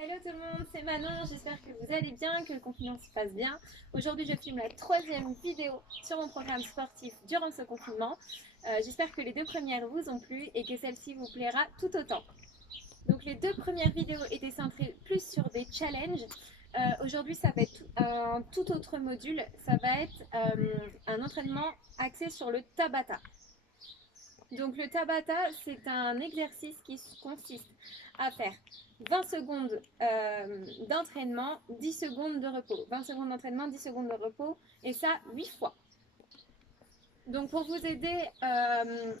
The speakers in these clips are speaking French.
Hello tout le monde, c'est Manon, j'espère que vous allez bien, que le confinement se passe bien. Aujourd'hui je filme la troisième vidéo sur mon programme sportif durant ce confinement. J'espère que les deux premières vous ont plu et que celle-ci vous plaira tout autant. Donc les deux premières vidéos étaient centrées plus sur des challenges. Aujourd'hui ça va être un tout autre module, ça va être un entraînement axé sur le Tabata. Donc le Tabata, c'est un exercice qui consiste à faire 20 secondes d'entraînement, 10 secondes de repos. 20 secondes d'entraînement, 10 secondes de repos, et ça 8 fois. Donc pour vous aider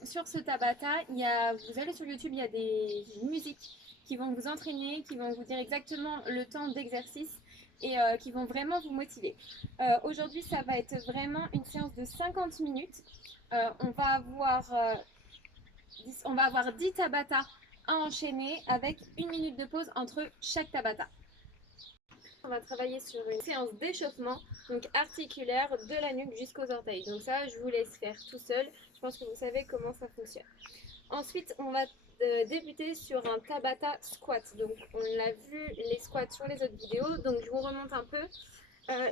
sur ce Tabata, vous allez sur YouTube, il y a des musiques qui vont vous entraîner, qui vont vous dire exactement le temps d'exercice et qui vont vraiment vous motiver. Aujourd'hui, ça va être vraiment une séance de 50 minutes. On va avoir 10 Tabata à enchaîner avec une minute de pause entre chaque Tabata. On va travailler sur une séance d'échauffement, donc articulaire, de la nuque jusqu'aux orteils. Donc ça, je vous laisse faire tout seul. Je pense que vous savez comment ça fonctionne. Ensuite, on va débuter sur un Tabata squat. Donc on a vu les squats sur les autres vidéos, donc je vous remonte un peu.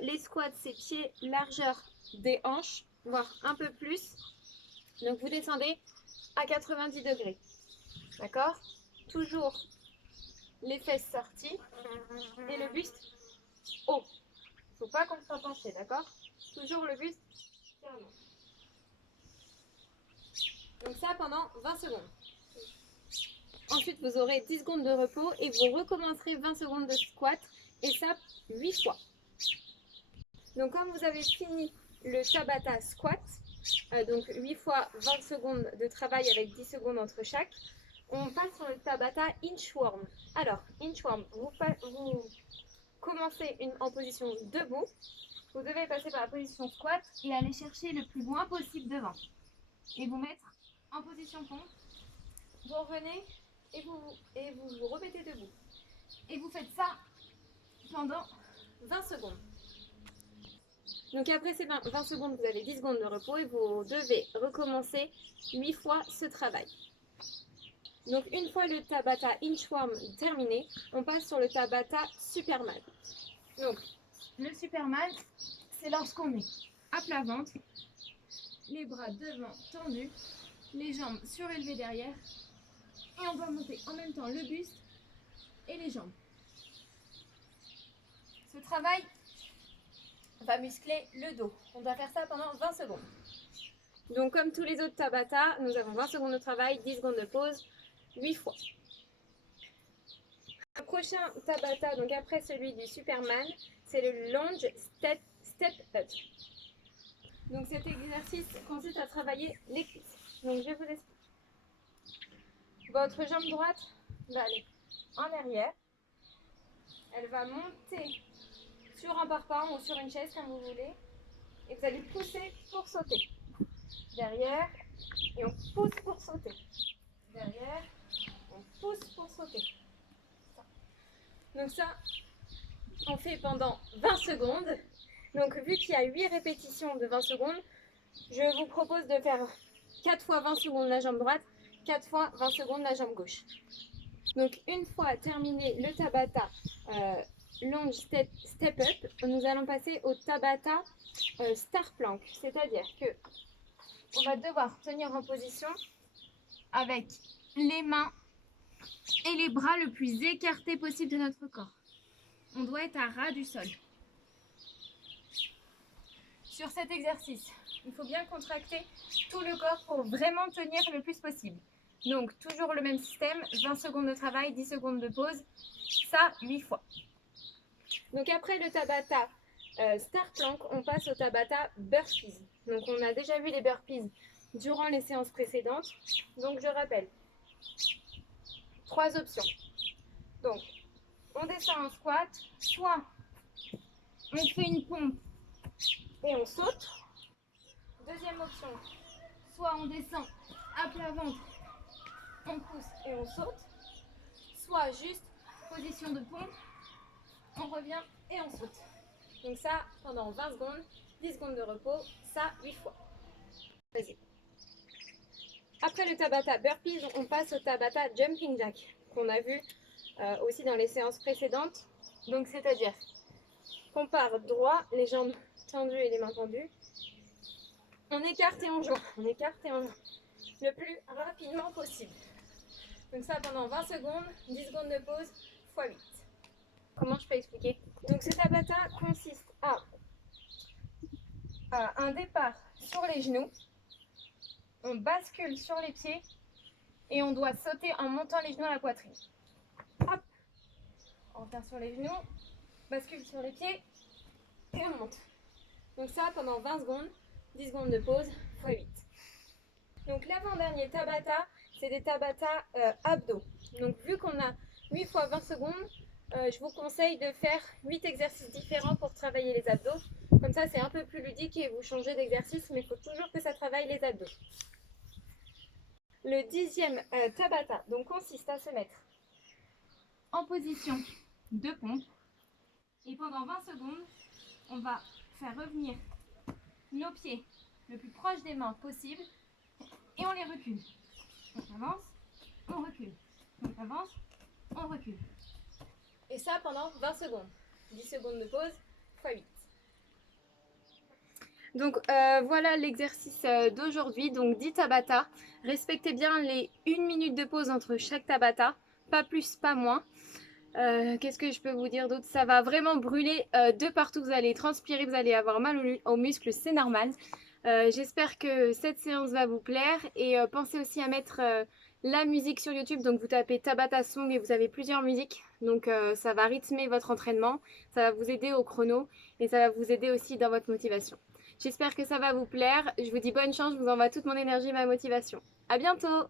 Les squats, c'est pied largeur des hanches, voire un peu plus. Donc vous descendez à 90 degrés. D'accord? Toujours les fesses sorties et le buste haut. Il ne faut pas qu'on soit penché, d'accord? Toujours le buste fermé. Donc ça pendant 20 secondes. Ensuite, vous aurez 10 secondes de repos et vous recommencerez 20 secondes de squat et ça 8 fois. Donc quand vous avez fini le Tabata squat, donc 8 fois 20 secondes de travail avec 10 secondes entre chaque, on passe sur le Tabata inchworm. Alors, inchworm, vous commencez en position debout. Vous devez passer par la position squat et aller chercher le plus loin possible devant. Et vous mettre en position pompe. Vous revenez et vous remettez debout. Et vous faites ça pendant 20 secondes. Donc après ces 20 secondes, vous avez 10 secondes de repos et vous devez recommencer 8 fois ce travail. Donc une fois le Tabata inchworm terminé, on passe sur le Tabata Superman. Donc le Superman, c'est lorsqu'on est à plat ventre, les bras devant tendus, les jambes surélevées derrière, et on va monter en même temps le buste et les jambes. Ce travail va muscler le dos. On doit faire ça pendant 20 secondes. Donc comme tous les autres Tabata, nous avons 20 secondes de travail, 10 secondes de pause, 8 fois. Le prochain Tabata, donc après celui du Superman, c'est le Lunge Step Up. Donc cet exercice consiste à travailler les cuisses. Donc je vous explique. Votre jambe droite va aller en arrière. Elle va monter sur un parpaing ou sur une chaise comme vous voulez. Et vous allez pousser pour sauter. Derrière, et on pousse pour sauter. Derrière, on pousse pour sauter. Donc ça, on fait pendant 20 secondes. Donc vu qu'il y a 8 répétitions de 20 secondes, je vous propose de faire 4 fois 20 secondes la jambe droite, 4 fois 20 secondes la jambe gauche. Donc une fois terminé le Tabata Lunge Step Up, nous allons passer au Tabata Star Plank. C'est-à-dire que on va devoir tenir en position avec les mains et les bras le plus écartés possible de notre corps. On doit être à ras du sol. Sur cet exercice, il faut bien contracter tout le corps pour vraiment tenir le plus possible. Donc toujours le même système, 20 secondes de travail, 10 secondes de pause, ça 8 fois. Donc après le Tabata Star Plank, on passe au Tabata Burpees. Donc on a déjà vu les burpees durant les séances précédentes. Donc je rappelle, 3 options. Donc on descend en squat, soit on fait une pompe et on saute. Deuxième option, soit on descend à plat ventre, on pousse et on saute. Soit juste position de pompe, on revient et on saute. Donc ça pendant 20 secondes, 10 secondes de repos, ça 8 fois. Vas-y. Après le Tabata Burpees, on passe au Tabata Jumping Jack qu'on a vu aussi dans les séances précédentes. Donc c'est-à-dire qu'on part droit, les jambes tendues et les mains tendues. On écarte et on joint, on écarte et on joint, le plus rapidement possible. Donc ça pendant 20 secondes, 10 secondes de pause, x 8. Comment je peux expliquer? Donc ce Tabata consiste à un départ sur les genoux, on bascule sur les pieds et on doit sauter en montant les genoux à la poitrine. Hop, on revient sur les genoux, bascule sur les pieds et on monte. Donc ça pendant 20 secondes, 10 secondes de pause, x 8. Donc l'avant-dernier Tabata, c'est des Tabata abdos. Donc vu qu'on a 8 fois 20 secondes, je vous conseille de faire 8 exercices différents pour travailler les abdos. Comme ça, c'est un peu plus ludique et vous changez d'exercice, mais il faut toujours que ça travaille les abdos. Le 10e Tabata donc, consiste à se mettre en position de pompe. Et pendant 20 secondes, on va faire revenir nos pieds le plus proche des mains possible et on les recule. On avance, on recule. On avance, on recule. Et ça pendant 20 secondes. 10 secondes de pause, x 8. Donc voilà l'exercice d'aujourd'hui, donc 10 Tabata. Respectez bien les 1 minute de pause entre chaque Tabata, pas plus, pas moins. Qu'est-ce que je peux vous dire d'autre? Ça va vraiment brûler de partout, vous allez transpirer, vous allez avoir mal aux muscles, c'est normal. J'espère que cette séance va vous plaire et pensez aussi à mettre la musique sur YouTube. Donc vous tapez Tabata Song et vous avez plusieurs musiques, donc ça va rythmer votre entraînement, ça va vous aider au chrono et ça va vous aider aussi dans votre motivation. J'espère que ça va vous plaire, je vous dis bonne chance, je vous envoie toute mon énergie et ma motivation. À bientôt!